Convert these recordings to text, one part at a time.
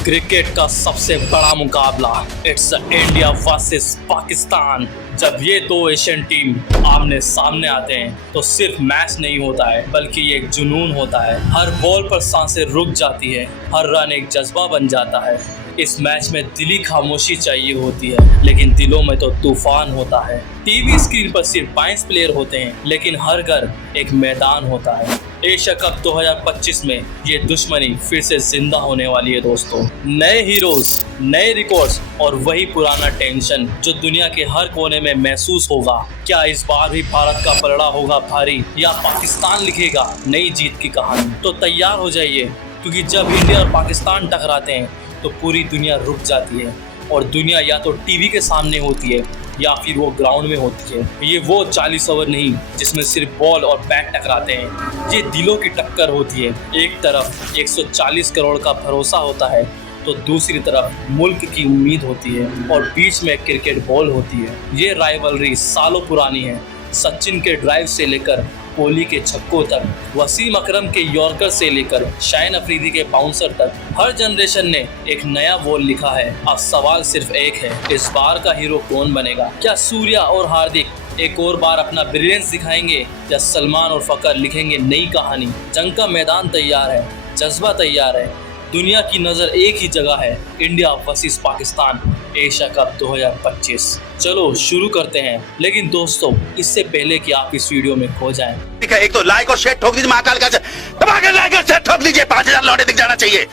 Cricket का सबसे बड़ा मुकाबला इट्स इंडिया वर्सेस पाकिस्तान। जब ये दो एशियन टीम आमने सामने आते हैं तो सिर्फ मैच नहीं होता है बल्कि ये एक जुनून होता है। हर बॉल पर सांसें रुक जाती है, हर रन एक जज्बा बन जाता है। इस मैच में दिली खामोशी चाहिए होती है लेकिन दिलों में तो तूफान होता है। टीवी स्क्रीन पर सिर्फ 22 प्लेयर होते हैं लेकिन हर घर एक मैदान होता है। एशिया कप 2025 में ये दुश्मनी फिर से जिंदा होने वाली है दोस्तों। नए हीरोज, नए रिकॉर्ड्स और वही पुराना टेंशन जो दुनिया के हर कोने में महसूस होगा। क्या इस बार भी भारत का पलड़ा होगा भारी या पाकिस्तान लिखेगा नई जीत की कहानी? तो तैयार हो जाइए क्योंकि जब इंडिया और पाकिस्तान टकराते हैं तो पूरी दुनिया रुक जाती है और दुनिया या तो टीवी के सामने होती है या फिर वो ग्राउंड में होती है। ये वो 40 ओवर नहीं जिसमें सिर्फ बॉल और बैट टकराते हैं, ये दिलों की टक्कर होती है। एक तरफ 140 करोड़ का भरोसा होता है तो दूसरी तरफ मुल्क की उम्मीद होती है और बीच में क्रिकेट बॉल होती है। ये राइवलरी सालों पुरानी है। सचिन के ड्राइव से लेकर कोहली के छक्कों तक, वसीम अकरम के यॉर्कर से लेकर शाहिन अफरीदी के बाउंसर तक, हर जनरेशन ने एक नया बोल लिखा है। अब सवाल सिर्फ एक है, इस बार का हीरो कौन बनेगा? क्या सूर्या और हार्दिक एक और बार अपना ब्रिलियंस दिखाएंगे या सलमान और फकर लिखेंगे नई कहानी? जंग का मैदान तैयार है, जज्बा तैयार है, दुनिया की नज़र एक ही जगह है, India versus Pakistan Asia cup 2025। चलो शुरू करते हैं, लेकिन दोस्तों इससे पहले कि आप इस वीडियो में खो जाएं, ठीक है, एक तो लाइक और शेयर ठोक दीजिए, महाकाल का दबाकर लाइक और शेयर ठोक दीजिए, 5000 लौटे दिख जाना चाहिए।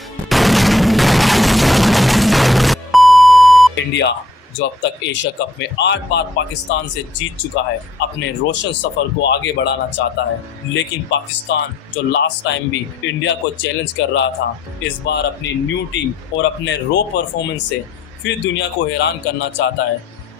इंडिया जो अब तक एशिया कप में 8 बार पाकिस्तान से जीत चुका है, अपने रोशन सफर को आगे बढ़ाना चाहता है। लेकिन पाकिस्तान जो लास्ट टाइम भी इंडिया को चैलेंज कर रहा था, इस बार अपनी न्यू टीम और अपने रो परफॉर्मेंस से फिर दुनिया को हैरान करना चाहता है।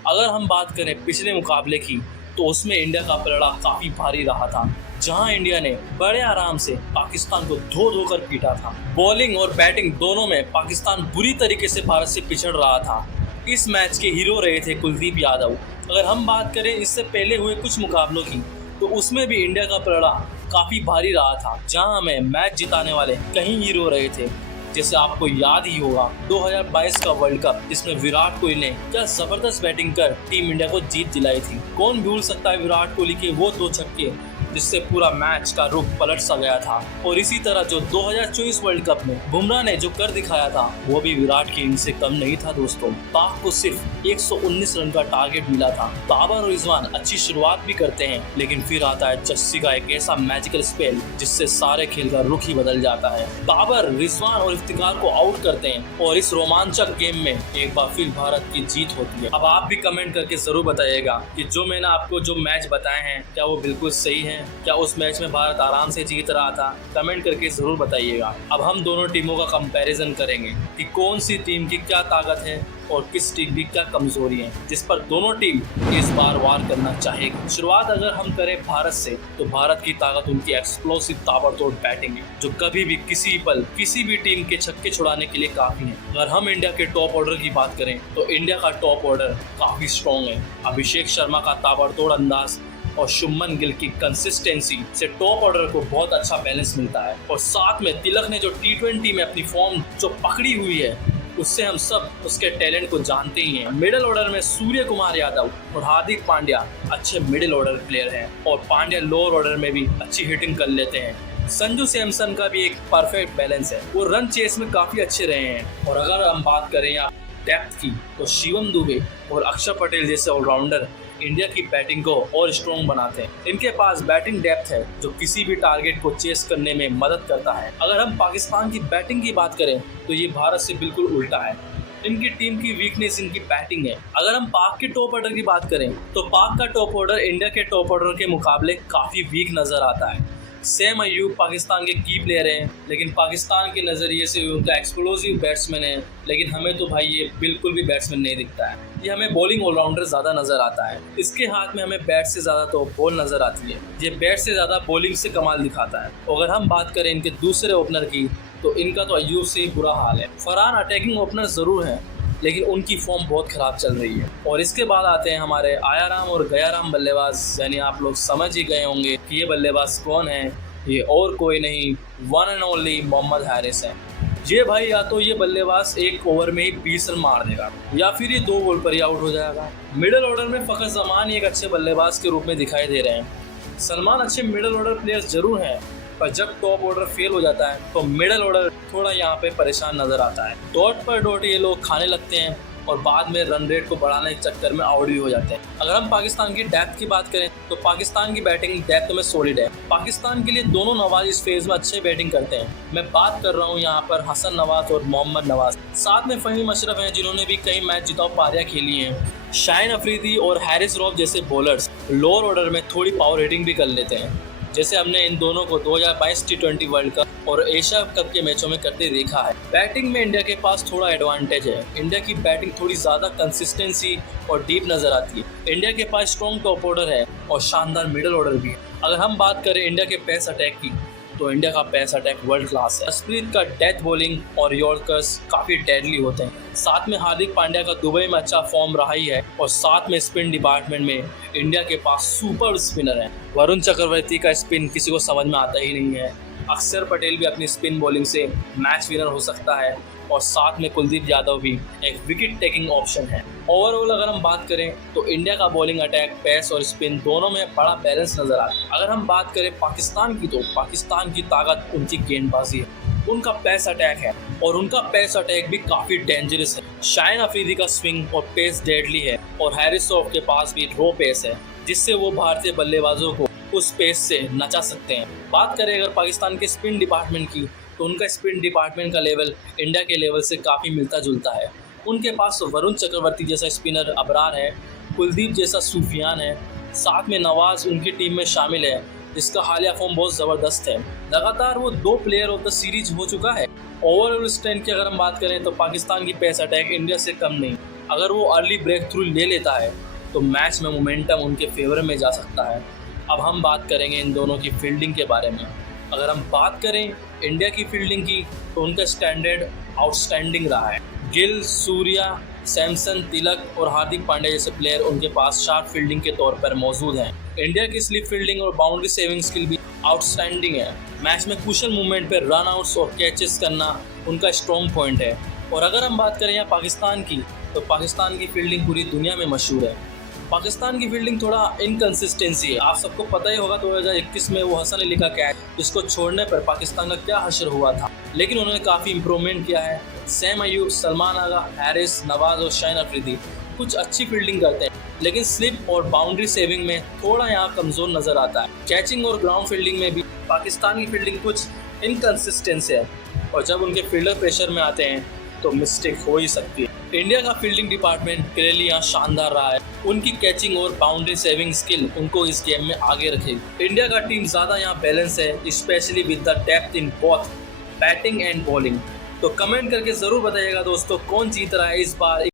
अगर हम बात करें पिछले मुकाबले की तो उसमें इंडिया का पलड़ा काफ़ी भारी रहा था, जहां इंडिया ने बड़े आराम से पाकिस्तान को धो कर पीटा था। बॉलिंग और बैटिंग दोनों में पाकिस्तान बुरी तरीके से भारत से पिछड़ रहा था। इस मैच के हीरो रहे थे कुलदीप यादव। अगर हम बात करें इससे पहले हुए कुछ मुकाबलों की तो उसमें भी इंडिया का पलड़ा काफ़ी भारी रहा था, जहां हमें मैच जिताने वाले कई हीरो रहे थे। जैसे आपको याद ही होगा 2022 का वर्ल्ड कप, जिसमें विराट कोहली ने क्या जबरदस्त बैटिंग कर टीम इंडिया को जीत दिलाई थी। कौन भूल सकता है विराट कोहली के वो 2 छक्के जिससे पूरा मैच का रुख पलट सा गया था। और इसी तरह जो 2024 वर्ल्ड कप में बुमराह ने जो कर दिखाया था वो भी विराट की इनसे कम नहीं था दोस्तों। पाक को सिर्फ 119 रन का टारगेट मिला था। बाबर और रिजवान अच्छी शुरुआत भी करते हैं लेकिन फिर आता है जस्सी का एक ऐसा मैजिकल स्पेल जिससे सारे खेल का रुख ही बदल जाता है। बाबर, रिजवान और इफ्तिकार को आउट करते हैं और इस रोमांचक गेम में एक बार फिर भारत की जीत होती है। अब आप भी कमेंट करके जरूर बताइएगा कि जो मैंने आपको जो मैच बताए हैं क्या वो बिल्कुल सही है, क्या उस मैच में भारत आराम से जीत रहा था? कमेंट करके जरूर बताइएगा। अब हम दोनों टीमों का कंपैरिजन करेंगे कि कौन सी टीम की क्या ताकत है और किस टीम की क्या कमजोरी है, जिस पर दोनों टीम इस बार वार करना चाहेगी। शुरुआत अगर हम करें भारत से तो भारत की ताकत उनकी एक्सप्लोसिव ताबड़तोड़ बैटिंग है जो कभी भी किसी पल किसी भी टीम के छक्के छुड़ाने के लिए काफी है। अगर हम इंडिया के टॉप ऑर्डर की बात करें तो इंडिया का टॉप ऑर्डर काफी स्ट्रॉन्ग है। अभिषेक शर्मा का ताबड़तोड़ अंदाज और शुभमन गिल की कंसिस्टेंसी से टॉप ऑर्डर को बहुत अच्छा बैलेंस मिलता है। और साथ में तिलक ने जो T20 में अपनी फॉर्म जो पकड़ी हुई है उससे हम सब उसके टैलेंट को जानते ही हैं। मिडिल ऑर्डर में सूर्य कुमार यादव और हार्दिक पांड्या अच्छे मिडिल ऑर्डर प्लेयर हैं और पांड्या लोअर ऑर्डर में भी अच्छी हिटिंग कर लेते हैं। संजू सैमसन का भी एक परफेक्ट बैलेंस है, वो रन चेस में काफी अच्छे रहे हैं। और अगर हम बात करें यहाँ डेप्थ की तो शिवम दुबे और अक्षर पटेल जैसे ऑलराउंडर इंडिया की बैटिंग को और स्ट्रॉन्ग बनाते हैं। इनके पास बैटिंग डेप्थ है जो किसी भी टारगेट को चेस करने में मदद करता है। अगर हम पाकिस्तान की बैटिंग की बात करें तो ये भारत से बिल्कुल उल्टा है। इनकी टीम की वीकनेस इनकी बैटिंग है। अगर हम पाक के टॉप ऑर्डर की बात करें तो पाक का टॉप ऑर्डर इंडिया के टॉप ऑर्डर के मुकाबले काफ़ी वीक नज़र आता है। सैम अयूब पाकिस्तान के की प्लेयर हैं लेकिन पाकिस्तान के नज़रिए से उनका एक्सप्लोसिव बैट्समैन है, लेकिन हमें तो भाई ये बिल्कुल भी बैट्समैन नहीं दिखता है। ये हमें बॉलिंग ऑलराउंडर ज़्यादा नज़र आता है। इसके हाथ में हमें बैट से ज़्यादा तो बॉल नज़र आती है, ये बैट से ज़्यादा बॉलिंग से कमाल दिखाता है। अगर हम बात करें इनके दूसरे ओपनर की तो इनका तो अयूब से ही बुरा हाल है। फरहान अटैकिंग ओपनर ज़रूर है लेकिन उनकी फॉर्म बहुत ख़राब चल रही है। और इसके बाद आते हैं हमारे आयाराम और गयाराम बल्लेबाज, यानी आप लोग समझ ही गए होंगे कि ये बल्लेबाज कौन है। ये और कोई नहीं, one and only Mohammad Haris हैं। ये भाई या तो ये बल्लेबाज एक ओवर में ही 20 रन मार देगा या फिर ये 2 बॉल पर ही आउट हो जाएगा। मिडिल ऑर्डर में फखर जमान एक अच्छे बल्लेबाज के रूप में दिखाई दे रहे हैं। सलमान अच्छे मिडिल ऑर्डर प्लेयर्स जरूर हैं, पर जब टॉप ऑर्डर फेल हो जाता है तो मिडिल ऑर्डर थोड़ा यहाँ पे परेशान नजर आता है। डॉट पर डॉट ये लोग खाने लगते हैं और बाद में रन रेट को बढ़ाने के चक्कर में आउट भी हो जाते हैं। अगर हम पाकिस्तान की डेप्थ की बात करें तो पाकिस्तान की बैटिंग डेप्थ में सॉलिड है। पाकिस्तान के लिए दोनों नवाज इस फेज में अच्छे बैटिंग करते हैं। मैं बात कर रहा हूँ यहाँ पर हसन नवाज और मोहम्मद नवाज, साथ में फहीम अशरफ हैं जिन्होंने भी कई मैच जिताऊ पारियां खेली हैं। शाहीन अफरीदी और हैरिस रॉफ जैसे बॉलर्स लोअर ऑर्डर में थोड़ी पावर हिटिंग भी कर लेते हैं, जैसे हमने इन दोनों को 2022 T20 वर्ल्ड कप और एशिया कप के मैचों में करते देखा है। बैटिंग में इंडिया के पास थोड़ा एडवांटेज है। इंडिया की बैटिंग थोड़ी ज़्यादा कंसिस्टेंसी और डीप नज़र आती है। इंडिया के पास स्ट्रॉन्ग टॉप ऑर्डर है और शानदार मिडिल ऑर्डर भी है। अगर हम बात करें इंडिया के पेस अटैक की तो इंडिया का पेस अटैक वर्ल्ड क्लास है। जसप्रीत का डेथ बॉलिंग और यॉर्कर्स काफ़ी डेडली होते हैं। साथ में हार्दिक पांड्या का दुबई में अच्छा फॉर्म रहा ही है और साथ में स्पिन डिपार्टमेंट में इंडिया के पास सुपर स्पिनर हैं। वरुण चक्रवर्ती का स्पिन किसी को समझ में आता ही नहीं है। अक्षर पटेल भी अपनी स्पिन बॉलिंग से मैच विनर हो सकता है और साथ में कुलदीप यादव भी एक विकेट टेकिंग ऑप्शन है। ओवरऑल अगर हम बात करें तो इंडिया का बॉलिंग अटैक पेस और स्पिन दोनों में बड़ा बैलेंस नजर आता है। अगर हम बात करें पाकिस्तान की तो पाकिस्तान की ताकत उनकी गेंदबाजी है, उनका पेस अटैक है और उनका पेस अटैक भी काफ़ी डेंजरस है। शाहीन अफरीदी का स्विंग और पेस डेडली है और हैरिस रॉफ के पास भी रो पेस है, जिससे वो भारतीय बल्लेबाजों को उस पेस से नचा सकते हैं। बात करें अगर पाकिस्तान के स्पिन डिपार्टमेंट की तो उनका स्पिन डिपार्टमेंट का लेवल इंडिया के लेवल से काफ़ी मिलता जुलता है। उनके पास वरुण चक्रवर्ती जैसा स्पिनर अबरार है, कुलदीप जैसा सूफियान है, साथ में नवाज उनकी टीम में शामिल है जिसका हालिया फॉर्म बहुत ज़बरदस्त है। लगातार वो 2 प्लेयर ऑफ द सीरीज हो चुका है। ओवरऑल स्ट्रेंथ की अगर हम बात करें तो पाकिस्तान की पेस अटैक इंडिया से कम नहीं। अगर वो अर्ली ब्रेक थ्रू ले लेता है तो मैच में मोमेंटम उनके फेवर में जा सकता है। अब हम बात करेंगे इन दोनों की फील्डिंग के बारे में। अगर हम बात करें इंडिया की फील्डिंग की तो उनका स्टैंडर्ड आउटस्टैंडिंग रहा है। गिल, सूर्या, सैमसन, तिलक और हार्दिक पांड्या जैसे प्लेयर उनके पास शार्प फील्डिंग के तौर पर मौजूद हैं। इंडिया की स्लिप फील्डिंग और बाउंड्री सेविंग स्किल भी आउटस्टैंडिंग है। मैच में कुशल मूवमेंट पर रन आउट्स और कैचेस करना उनका स्ट्रॉन्ग पॉइंट है। और अगर हम बात करें यहाँ पाकिस्तान की तो पाकिस्तान की फील्डिंग पूरी दुनिया में मशहूर है। पाकिस्तान की फील्डिंग थोड़ा इनकंसिस्टेंसी है। आप सबको पता ही होगा 2021 में वो हसन अली का कैच जिसको छोड़ने पर पाकिस्तान का क्या हशर हुआ था, लेकिन उन्होंने काफ़ी इंप्रूवमेंट किया है। सैम अयूब, सलमान आगा, हैरिस, नवाज और शाहीन अफरीदी कुछ अच्छी फील्डिंग करते हैं, लेकिन स्लिप और बाउंड्री सेविंग में थोड़ा यहाँ कमज़ोर नज़र आता है। कैचिंग और ग्राउंड फील्डिंग में भी पाकिस्तान की फील्डिंग कुछ इनकंसिस्टेंसी है और जब उनके फील्डर प्रेशर में आते हैं तो मिस्टेक हो ही सकती है। इंडिया का फील्डिंग डिपार्टमेंट क्लियरली यहाँ शानदार रहा है। उनकी कैचिंग और बाउंड्री सेविंग स्किल उनको इस गेम में आगे रखेगी। इंडिया का टीम ज़्यादा यहाँ बैलेंस है, specially with the depth in both batting and bowling. तो कमेंट करके ज़रूर बताइएगा दोस्तों कौन जीत रहा है इस बार